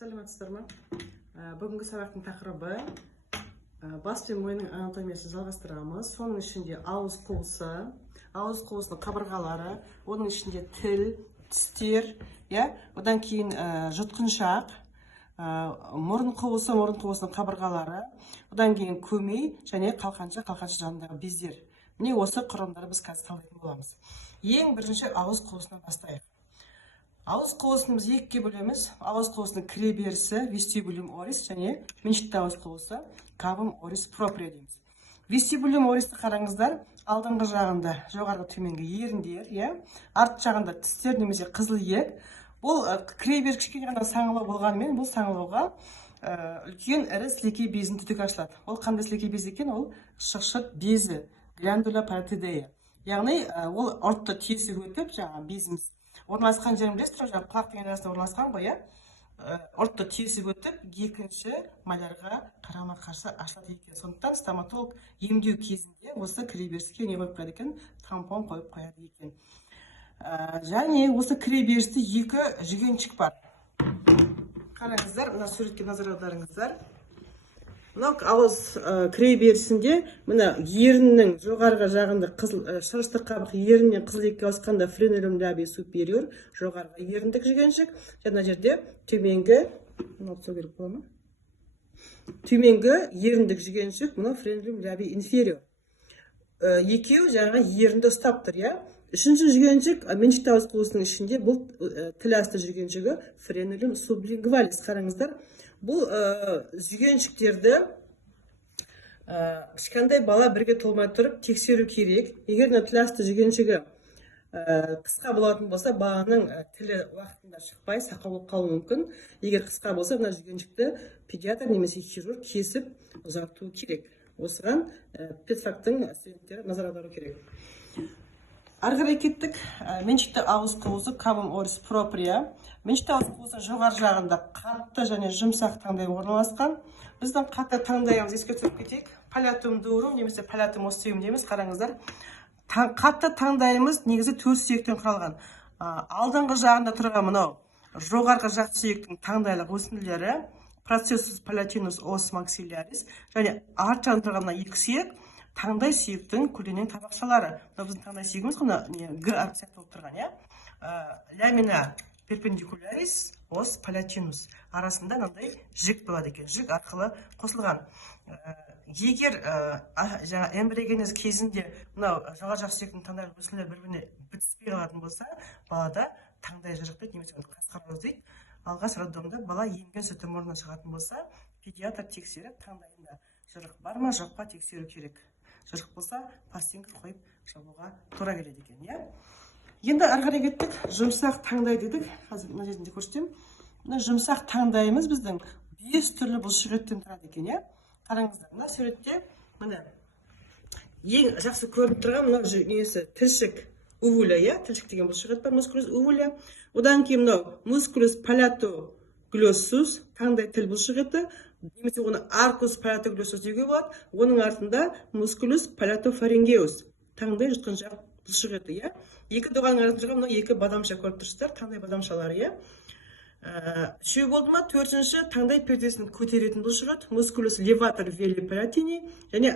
Сәлеметсіздер ме? Бүгінгі сабақтың тақырыбы бас пен мойынның анатомиясын жалғастырамыз. Соның ішінде ауыз қуысы, ауыз қуысының қабырғалары, оның ішінде тіл, тістер, одан кейін жұтқыншақ, мұрын қуысы, мұрын қуысының қабырғалары, одан кейін көмей және қалқанша жанындағы бездер. Міне осы құрылымдарды біз қазір талдайтын боламыз. Ең бірінші ауыз қуысынан бастайық. Ауыз қуысын біз екіге бөлеміз. Ауыз қуысының кіреберісі вестибулюм орис және меншікті ауыз қуысы кавум орис проприя дейміз. Вестибулюм ористі қараңыздар, алдыңғы жағында жоғарғы төменгі еріндер, арт жағында тістер немесе қызыл иек. Бұл кіреберіс кішкене ғана саңылау болғанымен, бұл саңылауға үлкен ірі сілекей безінің түтігі ашылады. Ол қандай сілекей безі екен? Ол шықшыт безі, гландула паротидея. Яғни ол ұртты тесіп өтіп, жаңа безіміз орналасқан жерін білесіздер, жаңа құлақ деген арасында орналасқан ғой, ұртты тесіп өтіп, екінші малярға қарама қарсы ашылады екен. Сондықтан стоматолог емдеу кезінде осы кіреберіске не қойып қояды екен? Тампон қойып қояды екен. Және осы кіреберісте екі жүгеншік бар. Қараңыздар, мына суретке назар аударыңыздар. Мынау ауыз кіреберісінде мына еріннің жоғарғы жағында шырышты қабық еріннен қызыл иекке ауысқанда френолем лабии супериор жоғарғы еріндік жүгеншік, және жерде төменгі еріндік жүгеншік, мынау френолем лабии инфериор. Екеу жаңа ерінді ұстап тұр, Үшінші жүгеншік меншікті ауыз қуысының ішінде бұл тіл асты жүгеншігі френолем сублингвалис. Қараңыздар, бұл жүгеншіктерді кішкентай бала бірге толмай тұрып тексеру керек. Егер тіл асты жүгеншігі қысқа болатын болса, баланың тілі уақытында шықпай сақау болып қалуы мүмкін. Егер қысқа болса, мына жүгеншікті педиатр немесе хирург кесіп ұзарту керек. Осыған педфактың студенттері назар аудару керек. Ары қарай кеттік. Меншікті ауыз қуысы кавум орис проприя. Меншікті ауыз қуысының жоғары жағында қатты және жұмсақ таңдай орналасқан. Біздің қатты таңдайымыз еске түсіріп кетейік. Палатум дурум немесе палатум остеум дейміз. Қараңыздар. Қатты таңдайымыз негізі 4 сүйектен құралған. Алдыңғы жағында тұрған мынау жоғарғы жақ сүйектің таңдайлық өсінділері процессус палатинус ос максиллярис және арт жағында тұрған 2 сүйек таңдай сүйектің көлденең табақшалары. Мына біздің таңдай сүйегіміз Г әріп сияқты болып тұрған, ламина перпендикулярис ос палатинус арасында мынандай жік болады екен. Жік арқылы қосылған. Егер эмбриогенез кезінде мынау жоғарғы жақ сүйектің таңдай өсінділері бір-біріне бітіспей қалатын болса, балада таңдай жырықтайды, немесе қасқарауыз дейді. Алғаш роддомда бала емген сүті мұрнынан шығатын болса, педиатр тексеріп, таңдайында жырық бар ма, жоқ па тексеру керек. Жырық болса, пластинка қойып жабуға тура келеді екен, Енді ары қарай кеттік. Жұмсақ таңдай дедік. Қазір мына жерінде көрсетемін. Мына жұмсақ таңдайымыз біздің 5 түрлі бұлшықеттен тұрады екен, Қараңыздар, мына суретте мына ең жақсы көрініп тұрған мынау несі тілшік увуля, тілшік деген бұлшықет бар, мускулус увуля. Одан кейін мынау мускулус палатоглоссус, таңдай тіл бұлшықеті, немесе оны аркус палатоглоссус деуге болады. Оның артында мускулус палатофарингеус, таңдай жұтқыншақ бұлшықеті, Екі доғаның арасында жүрген мынау екі бадамша көріп тұрсыздар, таңдай бадамшалары, Үшеу болды ма? Төртінші таңдай пердесін көтеретін бұлшықет, мускулус леватор вели палатини, және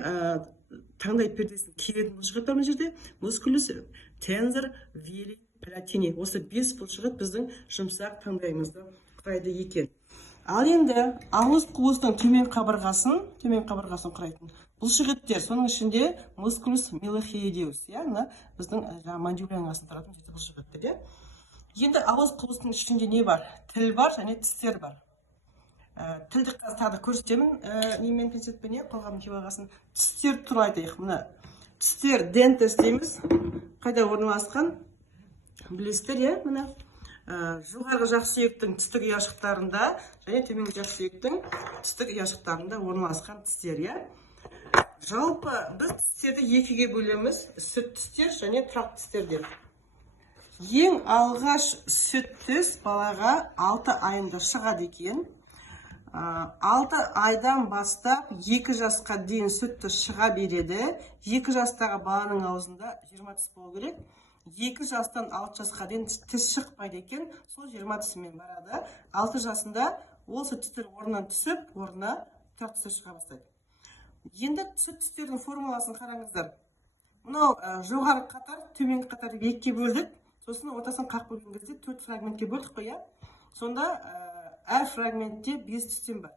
таңдай пердесін керетін бұлшықет бар мына жерде, мускулус тензор вели палатини. Осы 5 бұлшықет біздің жұмсақ таңдайымызды құрайды екен. Ал енді ауыз қуысының төмен қабырғасын құрайтын бұлшықеттер, соның ішінде мускулус милохиедеус, біздің мандибуляның астында тұратын бұлшықеттер, Енді ауыз қуысының ішінде не бар? Тіл бар және тістер бар. Тілді қазір тағы көрсетемін, немен пинцетпен, қолғабын кебағасын. Тістер туралы айтайық. Мына тістер дентес дейміз. Қайда орналасқан? Білесіздер, мына жоғарғы жақ сүйектің тістік ұяшықтарында және төменгі жақ сүйектің тістік ұяшықтарында орналасқан тістер, Жалпы біз тістерді екіге бөлеміз, сүт тістер және тұрақ тістер деп. Ең алғаш сүт тіс балаға 6 айында шығады екен. 6 айдан бастап 2 жасқа дейін сүтті шыға береді. 2 жастағы баланың аузында 20 тіс болу керек. 2 жастан 6 жасқа дейін тіс шықпайды екен. Сол 20 тісімен барады. 6 жасында ол сүт түстер орнынан түсіп, орнына тұрақ түстер шыға бастайды. Енді сүт түстердің формуласын қараңыздар. Мынау жоғары қатар, төменгі қатар деп екіге бөлдік. Сосын ортасын қақ бөлген кезде 4 фрагментке бөлдік қой, сонда әр фрагментте 5 түстен бар.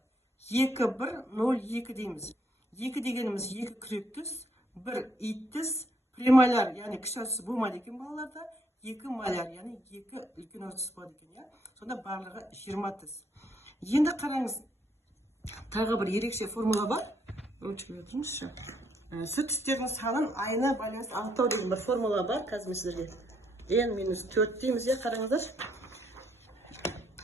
2, 1, 0, 2 дейміз. 2 дегеніміз 2 күрек түс, 1 ит түс, премоляр, яғни кіші түс болмайды екен балаларда, 2 моляр, яғни 2 үлкен түс болады екен. Сонда барлығы 20 түс. Енді қараңыз, тағы бір ерекше формула бар. Өтіп өтіңізші. Сүт түстерінің санын айына байланысты анықтау деген бір формула бар, қазір сіздерге. n-4 дейміз, қараңыздар.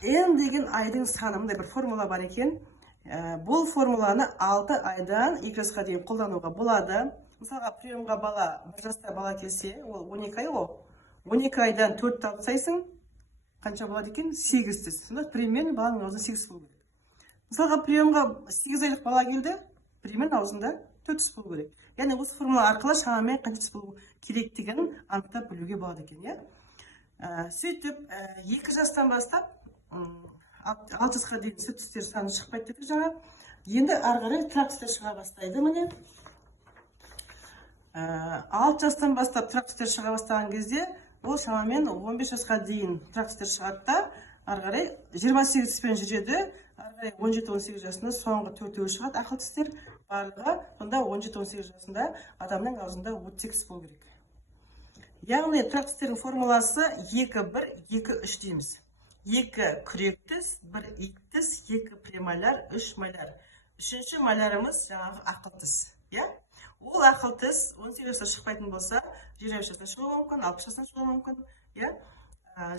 n деген айдың саны, мындай бір формула бар екен. Бұл формуланы 6 айдан 2 жасқа дейін қолдануға болады. Мысалға, приемға бала, 1 жаста бала келсе, ол 12 ай ғой. 12 айдан 4 тапсайсың, қанша болады екен? 8 түс. Сонда примерно баланың аузында 8 болу керек. Мысалға, приемға 8 айлық бала келді, примерно аузында 4 түс болу керек. Яғни осы формула арқылы шамамен қанша түс болу керектігін анықтап білуге болады екен. Сөйтіп, 2 жастан бастап 6 жасқа дейін сүт түстер саны шықпайды дедік жаңа. Енді ары қарай тұрақ түстер шыға бастайды, міне. 6 жастан бастап тұрақ түстер шыға бастаған кезде, ол шамамен 15 жасқа дейін тұрақ түстер шығады да, ары қарай 28 түспен жүреді, ары қарай 17-18 жасында соңғы 4-еуі шығады ақыл түстер барлығы. Сонда 17-18 жасында адамның аузында 38 болу керек. Яғни тұрақ түстердің формуласы 2-1, 2-3 дейміз. 2 күрек түс, 1 ит түс, 2 премоляр, 3 моляр. Үшінші молярымыз жаңағы ақыл түс. Ол ақыл түс 18 жаста шықпайтын болса, 20 жаста шығуы мүмкін, 60 жаста шығуы мүмкін.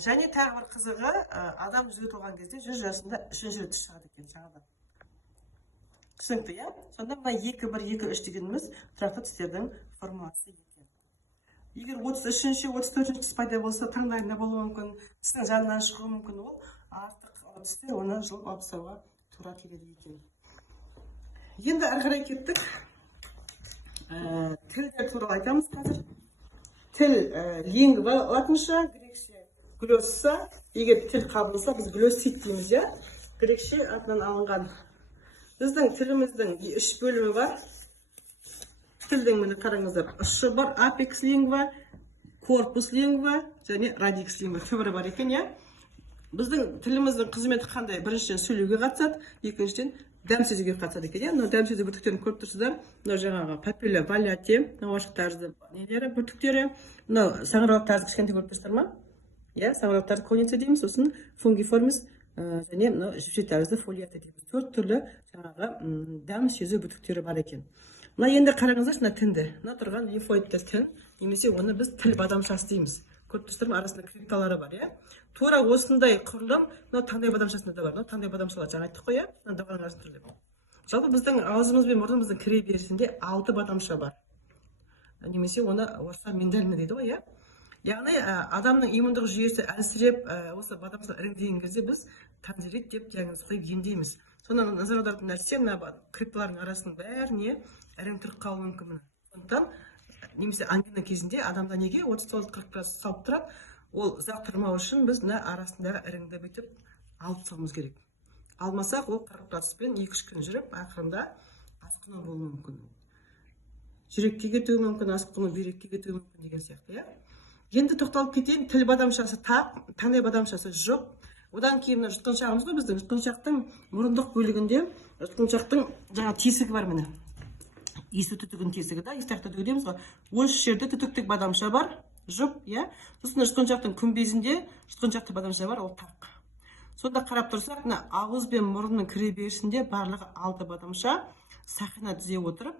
Және тағы бір қызығы, адам жүзге толған кезде 100 жасында 3-ші рет түс шығады екен жаңадан. Түсінікті, сонда мына 2-1, 2-3 дегеніміз тұрақты түстердің формуласы екен. Егер 33-ші, 34-ші түс пайда болса, таңдайында болуы мүмкін, тістің жанынан шығуы мүмкін, ол артық түстер оны жұлып алып тастауға тура келеді екен. Енді ары қарай кеттік. Тілдер туралы айтамыз қазір. Тіл лингва латынша, грекше глосса. Егер тіл қабылса, біз глоссит дейміз, грекше атынан алынған. Біздің тіліміздің 3 бөлімі бар. Тілдің мені қараңыздар, ұшы бар, апекс лингва, корпус лингва және радикс лингва. Түбірі бар екен, Біздің тіліміздің қызметі қандай? Біріншіден сөйлеуге қатысады, екіншіден дәм сезуге қатысады екен. Дәм сезу бүртіктерін көріп тұрсыздар. Мынау жаңағы папилля валиате, науашық тәрізді нелері, бүртіктері. Мынау саңырауық тәрізді кішкентай көріп тұрсыздар ма? Саңырауық тәрізді коница дейміз, сосын фунгиформис және жіпше тәрізді фолиаты дейміз. 4 түрлі жаңағы дәм сезу бүртіктері бар екен. Мына енді қараңыздар, мына тінді. Мына тұрған лимфоидтер тін, немесе оны біз тіл бадамшасы дейміз. Көріп тұрсыздар ма, арасында крипталары бар, Тура осындай құрылым, мына таңдай бадамшасында да бар. Мына таңдай бадамшалар жаңа айттық қой, мына даваның арасында түрлі. Жалпы біздің аузымыз бен мұрнымыздың кіре берісінде 6 бадамша бар. Немесе оны орысша миндалина дейді ғой, Яғни адамның иммундық жүйесі әлсіреп, осы бадамшалар іріңдеген кезде біз тонзиллит деп диагноз қойып емдейміз. Сонда назар аударатын нәрсе, мына крипталардың арасының бәріне ірің тұрып қалуы мүмкін. Сондықтан немесе ангина кезінде адамда неге 39-40 градус салып тұрады, ол ұзақ тұрмау үшін біз мына арасындағы іріңді бүйтіп алып тастауымыз керек. Алмасақ, ол 40 градуспен 2-3 күн жүріп, ақырында асқыну болуы мүмкін. Жүрекке кетуі мүмкін, асқыну бүйрекке кетуі мүмкін деген сияқты, Енді тоқталып кетейін, тіл бадамшасы тақ, таңдай бадамшасы жоқ. Одан кейін жұтқыншағымыз ғой, біздің жұтқыншақтың мұрындық бөлігінде жұтқыншақтың жаңа тесігі бар міне. Есі түтігін тесігі да, естақ түтігі дейміз ғой. Осы жерде түтіктік бадамша бар, жұп, Сосын жұтқыншақтың күмбезінде жұтқыншақты бадамша бар, ол тақ. Сонда қарап тұрсақ, ауыз бен мұрынның кіре берісінде барлығы 6 бадамша сақина түзе отырып,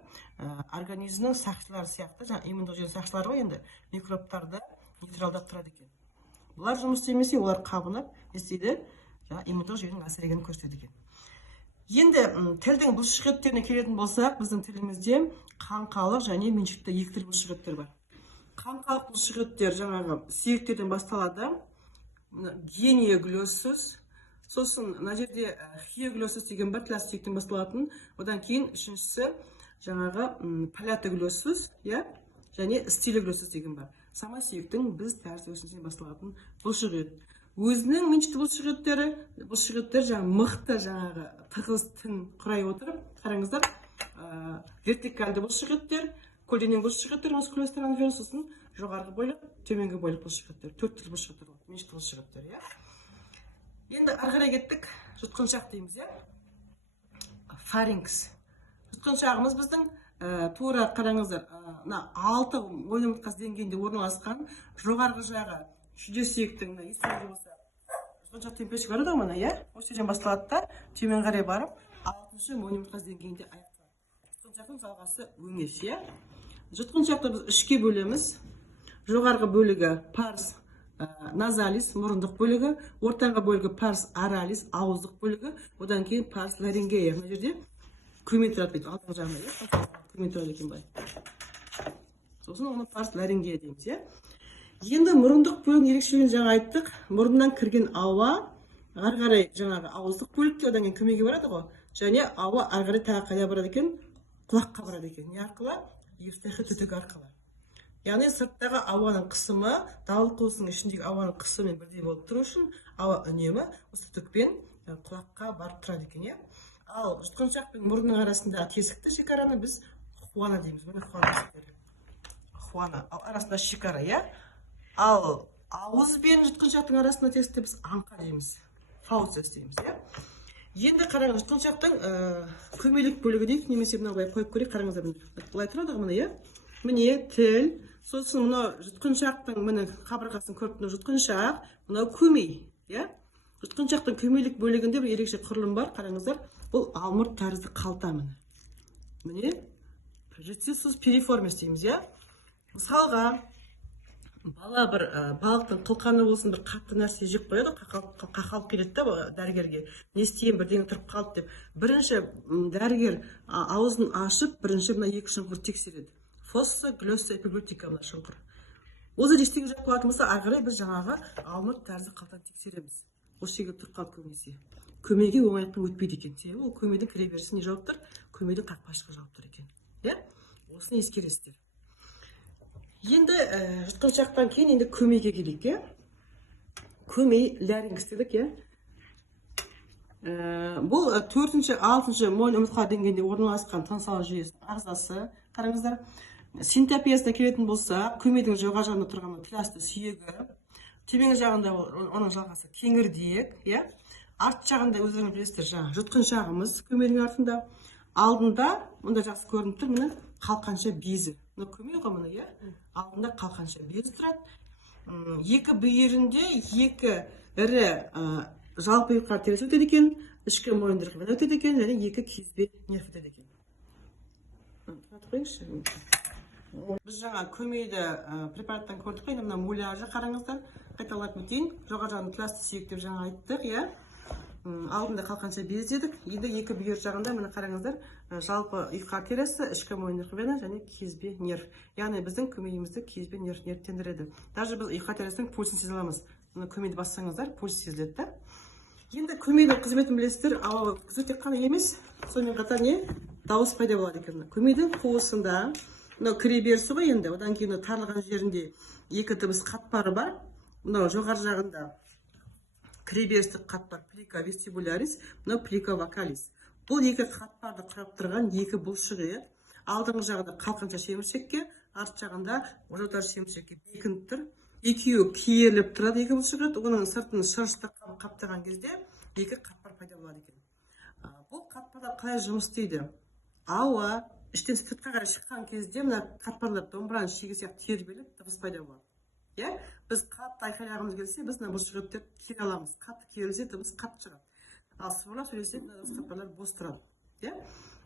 организмнің сақшылары сияқты, жаңа иммундық жүйе сақшылары ғой, енді микробтарды нейтралдап тұрады екен. Бұлар жұмыс істемесе, олар қабынып, істейді, иммундық жүйенің әсер ететінін көрсетеді екен. Енді тілдің бұлшықеттеріне келетін болсақ, біздің тілімізде қаңқалық және меншікті 2 түрлі бұлшықеттер бар. Қаңқалық бұлшықеттер жаңағы сүйектерден басталады. Гениоглоссус, сосын мына жерде хиоглоссус деген бар, тіл сүйектен басталатын. Одан кейін үшіншісі жаңағы палеатоглоссус, және стилоглоссус деген бар. Сама сүйектің біз тәрізді өсінен басталатын бұлшықет. өзінің меншікті бұлшықеттері жаңағы мықты жаңағы тығыз тін құрай отырып, қараңыздар, вертикальды бұлшықеттер, көлденең бұлшықеттер, мускулез трансверс, сосын жоғарғы бойлық, төменгі бойлық бұлшықеттер, 4 түрлі бұлшықеттер болады, меншікті бұлшықеттер, иә. Енді ары қарай кеттік, жұтқыншақ дейміз, иә. Фаринкс. Жұтқыншағымыз біздің тура қараңыздар, 6 мойын омыртқасы деңгейінде орналасқан, жоғарғы жағы шүйде сүйектің есіңізде болса, жұтқыншақ темпешік бар еді мына, иә. Осы жерден басталады да, төмен қарай барып, 6-шы мойын омыртқасы деңгейінде аяқталады. Жұтқыншақтың жалғасы өңеш, иә. Жұтқыншақты біз үшке бөлеміз. Жоғарғы бөлігі парс назалис, мұрындық бөлігі, ортаңғы бөлігі парс оралис, ауыздық бөлігі, одан кейін парс ларингея. Мына жерде көмен тұрады дейді, алтын жағында, көмен тұрады екен бай. Сосын оны парс ларингея дейміз, иә. Енді мұрындық бөлігін ерекшелігін жаңа айттық. Мұрыннан кірген ауа ары қарай жаңағы ауыздық бөлікке, одан кейін көмейге барады ғой. Және ауа ары қарай тағы қайда барады екен? Құлаққа барады екен. Не арқылы? Евстахи түтігі арқылы. Яғни сырттағы ауаның қысымы, дауыл қуысының ішіндегі ауаның қысымымен бірдей болып тұру үшін ауа үнемі осы түтікпен құлаққа барып тұрады екен, иә. Ал жұтқыншақ пен мұрынның арасында тесікті шекараны біз хуана дейміз. Міне хуана, ал арасында шекара, иә. Ал ауыз бен жұтқыншақтың арасында тесікті біз аңқа дейміз. Фаусес дейміз, иә. Енді қараңыз, жұтқыншақтың көмейлік бөлігі дейік, немесе мынау былай қойып көрейік, қараңыздар, былай тұрады ғой, міне, иә. Міне тіл, сосын мынау жұтқыншақтың міне қабырғасын көріп тұрмыз, жұтқыншақ, мынау көмей, иә. Жұтқыншақтың көмейлік бөлігінде бір ерекше құрылым бар, қараңыздар. Бұл алмұрт тәрізді қалта міне. Міне, рецессус периформис дейміз, иә. Мысалға, бала бір балықтың қылқаны болсын, бір қатты нәрсе жеп қояды, қақалып келеді да дәрігерге. Не істейін, бірдеңе тұрып қалды деп. Бірінші дәрігер аузын ашып, бірінші мына екі шұңқыр тексереді. Фосса, глосса, эпиглотика мына шұңқыр. Ол жерде ештеңе жоқ болатын болса, ары қарай біз жаңағы алмұрт тәрізді қалтаны тексереміз. Осы жерге тұрып қалып көмесе. Көмейге оңайлықпен өтпейді екен. Себебі ол көмейдің кіреберісі не жауып тұр? Көмейдің қақпашығы жауып тұр екен. Иә? Осыны ескересіздер. Енді жұтқыншақтан кейін енді көмейге келейік, иә. Көмей ларингс дедік, иә. Бұл 4-6 мойын омыртқа деңгейінде орналасқан тыныс алу жүйесінің ағзасы. Қараңыздар, синтопиясына келетін болса, көмейдің жоғарғы жағында тұрған плясты сүйегі, төменгі жағында оның жалғасы кеңірдек, иә. Арт жағында өздеріңіз білесіздер, жаңа жұтқыншағымыз көмейдің артында, алдында мында жақсы көрініп тұр, міне қалқанша безі. Мына көмей ғой мына, иә. Алдында қалқанша безі тұрады. Екі бүйірінде екі ірі жалпы ұйқар терісі өтеді екен, ішкі мойындырғы вена өтеді екен, және екі кезбе нерв өтеді екен. Біз жаңа көмейді препараттан көрдік қой, мына муляжы қараңыздар, қайталап өтейін. Жоғарғы жағын пласты сүйек деп жаңа айттық, иә. Алдында қалқанша без дедік. Енді екі бүйір жағында міне қараңыздар, жалпы ұйқар терісі, ішкі мойындырғы вена және кезбе нерв. Яғни біздің көмейімізді кезбе нервтендіреді. Даже біз ұйқар терісінің пульсын сезе аламыз. Мына көмейді бассаңыздар, пульс сезіледі да. Енді көмейдің қызметін білесіздер, ауа өткізу тек қана емес, сонымен қатар не? Дауыс пайда болады екен. Көмейдің қуысында мынау кіреберісі ғой енді, одан кейін тарылған жерінде екі дыбыс қатпары бар. Мынау жоғары жағында кіреберістік қатпар плика вестибулярис, мынау плика вокалис. Бұл екі қатпарды құрап тұрған екі бұлшық ет. Алдыңғы жағында қалқанша шеміршекке, арт жағында ожаутар шеміршекке бекініп тұр. Екеуі киеріліп тұрады екі бұлшық ет. Оның сыртын шырышты қаптаған кезде екі қатпар пайда болады екен. Бұл қатпарлар қалай жұмыс істейді? Ауа іштен сыртқа қарай шыққан кезде мына қатпарлар домбыраның шегі сияқты тербеліп дыбыс пайда болады. Иә? Біз қатты айқайлағымыз келсе, біз мына бұлшық еттерді кері аламыз. Қатты керілсе дыбыс қатты шығады. Ал сыбырлап сөйлесе мына қатпарлар бос тұрады. Иә?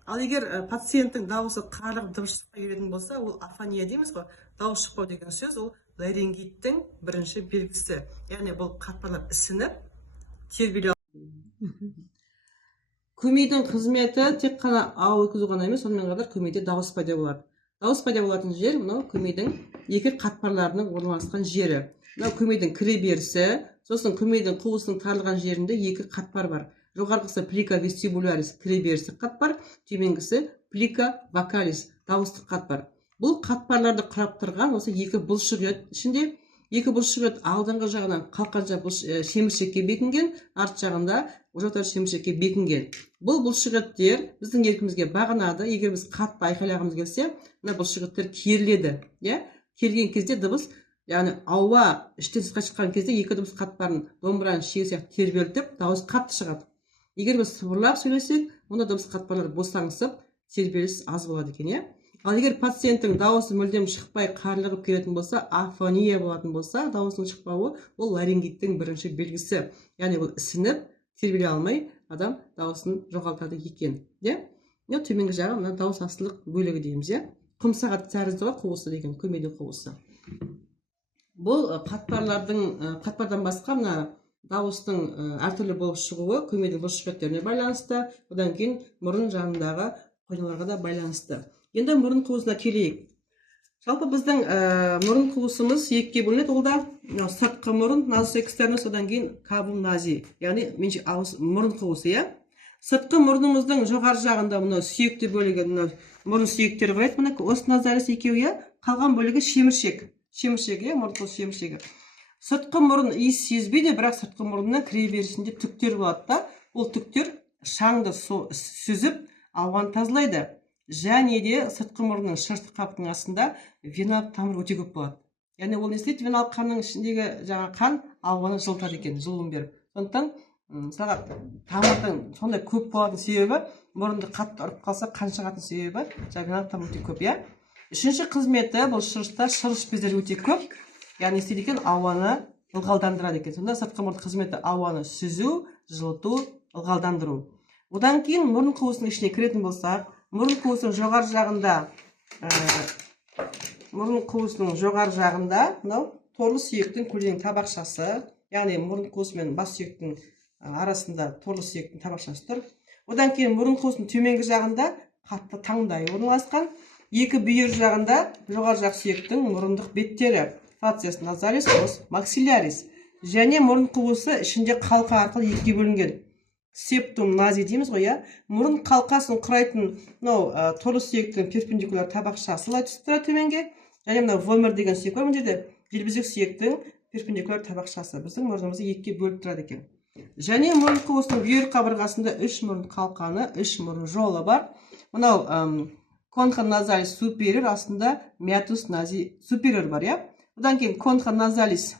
Ал егер пациенттің дауысы қарлығып дыбыс шықпай келетін болса, ол афония дейміз ғой. Дауыс шықпау деген сөз ол ларингиттің бірінші белгісі. Яғни бұл қатпарлар ісініп тербеле. Көмейдің қызметі тек қана ауа өткізу ғана емес, сонымен қатар көмейде дауыс пайда болады. Дауыс пайда болатын жер мынау көмейдің екі қатпарларының орналасқан жері. Мынау көмейдің кіреберісі, сосын көмейдің қуысының тарылған жерінде екі қатпар бар. Жоғарғысы плика вестибулярис кіреберістік қатпар, төменгісі плика вокалис дауыстық қатпар. Бұл қатпарларды құрап тұрған осы екі бұлшық ет ішінде екі бұлшықет алдыңғы жағынан қалқанша шеміршекке бекінген, арт жағында ожаутар шеміршекке бекінген. Бұл бұлшықеттер біздің еркімізге бағынады. Егер біз қатты айқайлағымыз келсе, мына бұлшықеттер керіледі. Керілген кезде дыбыс, яғни ауа іштен сыртқа шыққан кезде екі дыбыс қатпарын домбыраның шегі сияқты тербелтіп, дауыс қатты шығады. Егер біз сыбырлап сөйлесек, онда дыбыс қатпарлар босаңсып, тербеліс аз болады екен. Ал егер пациенттің дауысы мүлдем шықпай қарлығып келетін болса, афония болатын болса, дауысының шықпауы ол ларингиттің бірінші белгісі. Яғни ол ісініп, тербеле алмай, адам дауысын жоғалтады екен. Төменгі жағы мына дауыс астылық бөлігі дейміз. Құмсағат тәрізді ғой, қуысы деген, көмейде қуысы. Бұл қатпардан басқа мына дауыстың әртүрлі болып шығуы көмейдің бұлшықеттеріне байланысты, одан кейін мұрын жанындағы қойналарға да байланысты. Енді мұрын қуысына келейік. Жалпы біздің мұрын қуысымыз екіге бөлінеді. Ол да сыртқы мұрын, назус экстернус, одан кейін кабум нази, яғни мұрын қуысы. Сыртқы мұрнымыздың жоғары жағында мұны сүйекті бөлігі, мұрын сүйектері құрайды. Мұны ос назарис екеуі, қалған бөлігі шеміршек. Мұрын қуысы шеміршегі. Сыртқы мұрын иіс сезбейді, бірақ сыртқы мұрынның кіре берісінде түктер болады. Ол түктер шаңды сүзіп, ауаны тазалайды. Және де сыртқы мұрынның шыртық қабықтың астында веналық тамыр өте көп болады. Яғни ол не істейді? Веналық қанның ішіндегі қан ауаны жылытады екен, жылуын беріп. Сондықтан тамырдың сондай көп болатын себебі, мұрынды қатты ұрып қалса қан шығатын себебі, веналық тамыр өте көп. Үшінші қызметі, бұл шырышта шырыш бездері өте көп. Яғни істейді екен, ауаны ылғалдандырады екен. Сонда сыртқы мұрын қызметі ауаны сүзу, жылыту, ылғалдандыру. Одан кейін мұрын қуысының ішіне кіретін болсақ, мұрын қуысының жоғар жағында торлы сүйектің көлденең табақшасы, яғни мұрын қуысы мен бас сүйектің арасында торлы сүйектің табақшасы тұр. Одан кейін мұрын қуысының төменгі жағында қатты таңдай орналасқан. Екі бүйір жағында жоғары жақ сүйектің мұрындық беттері, фациус назалис, ос максиллярис. Және мұрын қуысы ішінде қалқа арқылы екіге бөлінген. Септум нази дейміз ғой, мұрын қалқасын құрайтын торлы сүйектің перпендикуляр табақшасы солай түсіп тұрады төменге. Және мына вомер деген сүйек бар, мына жерде желбезек сүйектің перпендикуляр табақшасы біздің мұрнымызды екіге бөліп тұрады екен. Және мұрын қуысының бүйір қабырғасында үш мұрын қалқаны, үш мұрын жолы бар. Мынау конха назалис супериор астында миатус нази супериор бар. Одан кейін конха назалис